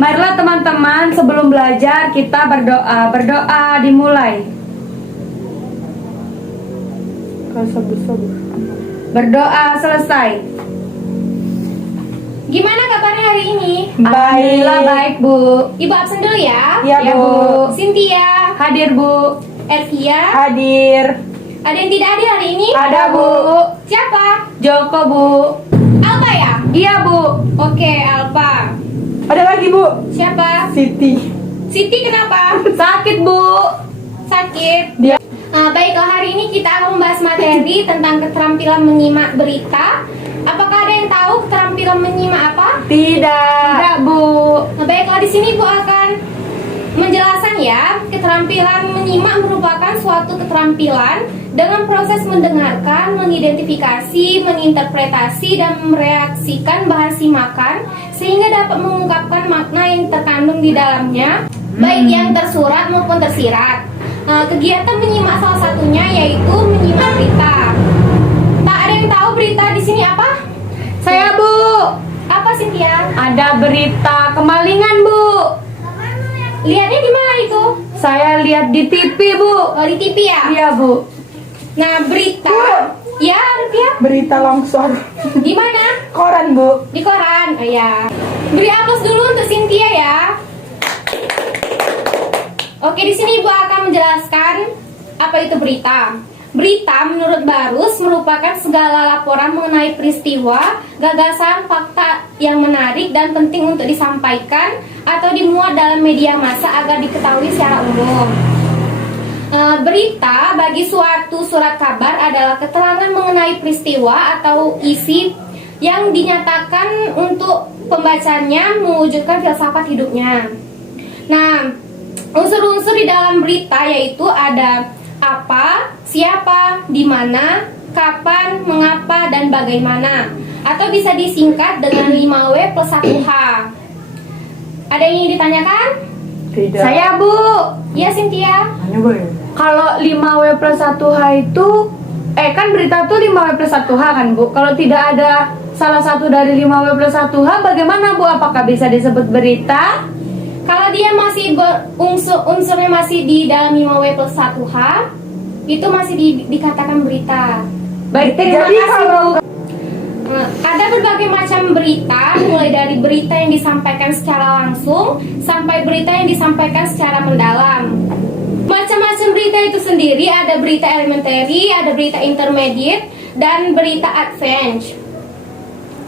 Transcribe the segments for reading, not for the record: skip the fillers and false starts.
Marilah teman-teman, sebelum belajar kita berdoa. Berdoa dimulai. Berdoa selesai. Gimana kabarnya hari ini? Alhamdulillah baik, Bu. Ibu absen dulu ya. Ya, Bu. Cynthia, Hadir, Bu. Elvia. Hadir. Ada yang tidak hadir hari ini? Ada, Bu. Siapa? Joko, Bu. Alpa ya? Iya, Bu. Oke, Alpa. Ada lagi, Bu. Siapa? Siti. Siti kenapa? Sakit, Bu. Sakit. Dia. Baiklah, hari ini kita akan membahas materi tentang keterampilan menyimak berita. Apakah ada yang tahu keterampilan menyimak apa? Tidak, Bu. Baiklah, di sini Bu akan menjelaskan ya. Keterampilan menyimak merupakan suatu keterampilan dengan proses mendengarkan, mengidentifikasi, menginterpretasi, dan mereaksikan bahan simakan sehingga dapat mengungkapkan makna yang terkandung di dalamnya, baik yang tersurat maupun tersirat. Kegiatan menyimak salah satunya yaitu menyimak berita. Tak ada yang tahu berita di sini apa? Saya, Bu. Apa, Cynthia? Ada berita kemalingan, Bu. Lihatnya di mana itu? Saya lihat di TV, Bu. Oh, di TV ya? Iya, Bu. Nah, berita. Ya, Rupiah. Berita longsor. Di mana? Koran, Bu. Di koran. Oh ya. Beri aplaus dulu untuk Cynthia ya. Oke, di sini Ibu akan menjelaskan apa itu berita. Berita menurut Barus merupakan segala laporan mengenai peristiwa, gagasan, fakta yang menarik dan penting untuk disampaikan atau dimuat dalam media massa agar diketahui secara umum. Berita bagi suatu surat kabar adalah keterangan mengenai peristiwa atau isi yang dinyatakan untuk pembacanya mewujudkan filsafat hidupnya. Nah, unsur-unsur di dalam berita yaitu ada apa, siapa, di mana, kapan, mengapa, dan bagaimana. Atau bisa disingkat dengan 5W plus 1H. Ada yang ingin ditanyakan? Tidak. Saya, Bu. Iya, Cynthia. Kalau 5W plus 1H itu kan berita tuh 5W plus 1H kan, Bu. Kalau tidak ada salah satu dari 5W plus 1H, bagaimana, Bu? Apakah bisa disebut berita? Kalau dia masih unsurnya masih di dalam 5W plus 1H, itu masih dikatakan berita. Baik, terima kasih, Bu. Ada berbagai macam berita, mulai dari berita yang disampaikan secara langsung sampai berita yang disampaikan secara mendalam. Macam-macam berita itu sendiri, ada berita elementary, ada berita intermediate, dan berita advance.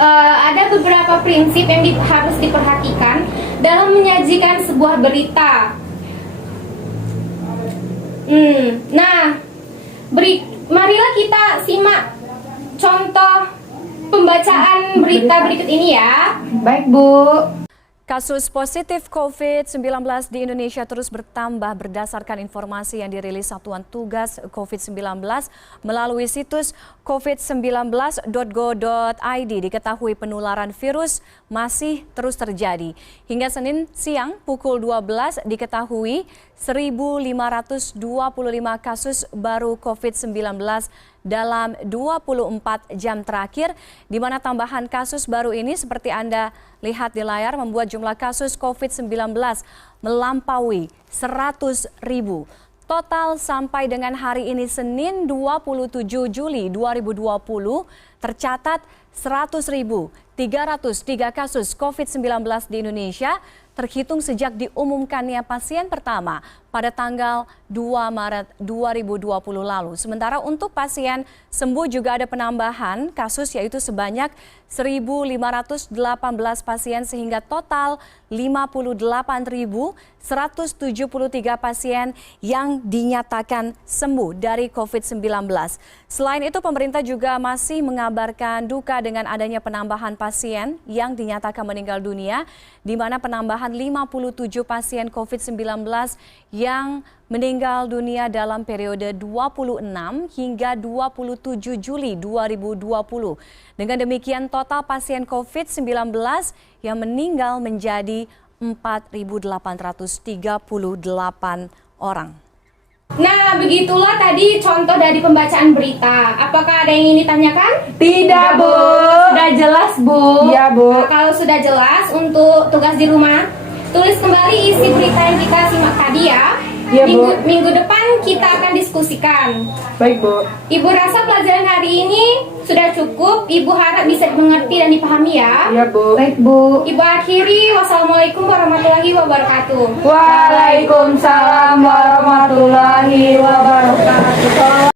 Ada beberapa prinsip yang harus diperhatikan dalam menyajikan sebuah berita. Marilah kita simak contoh pembacaan berita berikut ini ya. Baik, Bu. Kasus positif COVID-19 di Indonesia terus bertambah berdasarkan informasi yang dirilis Satuan Tugas COVID-19 melalui situs covid19.go.id. Diketahui penularan virus masih terus terjadi. Hingga Senin siang pukul 12 diketahui 1.525 kasus baru COVID-19 dalam 24 jam terakhir, di mana tambahan kasus baru ini seperti Anda lihat di layar membuat jumlah kasus COVID-19 melampaui 100.000. Total sampai dengan hari ini Senin 27 Juli 2020 tercatat 100.303 kasus COVID-19 di Indonesia, terhitung sejak diumumkannya pasien pertama pada tanggal 2 Maret 2020 lalu. Sementara untuk pasien sembuh juga ada penambahan kasus yaitu sebanyak 1.518 pasien sehingga total 58.173 pasien yang dinyatakan sembuh dari COVID-19. Selain itu pemerintah juga masih mengabarkan duka dengan adanya penambahan pasien yang dinyatakan meninggal dunia, di mana penambahan 57 pasien COVID-19 yang meninggal dunia dalam periode 26 hingga 27 Juli 2020. Dengan demikian total pasien COVID-19 yang meninggal menjadi 4.838 orang. Nah, begitulah tadi contoh dari pembacaan berita. Apakah ada yang ingin ditanyakan? Tidak, Bu. Sudah jelas, Bu. Iya, Bu. Nah, kalau sudah jelas, untuk tugas di rumah, Tulis kembali isi berita yang kita simak tadi ya. Iya, Bu. Minggu depan kita akan diskusikan. Baik, Bu. Ibu rasa pelajaran hari ini sudah cukup. Ibu harap bisa dimengerti dan dipahami ya. Iya, Bu. Baik, Bu. Ibu akhiri, wassalamualaikum warahmatullahi wabarakatuh. Waalaikumsalam warahmatullahi wabarakatuh.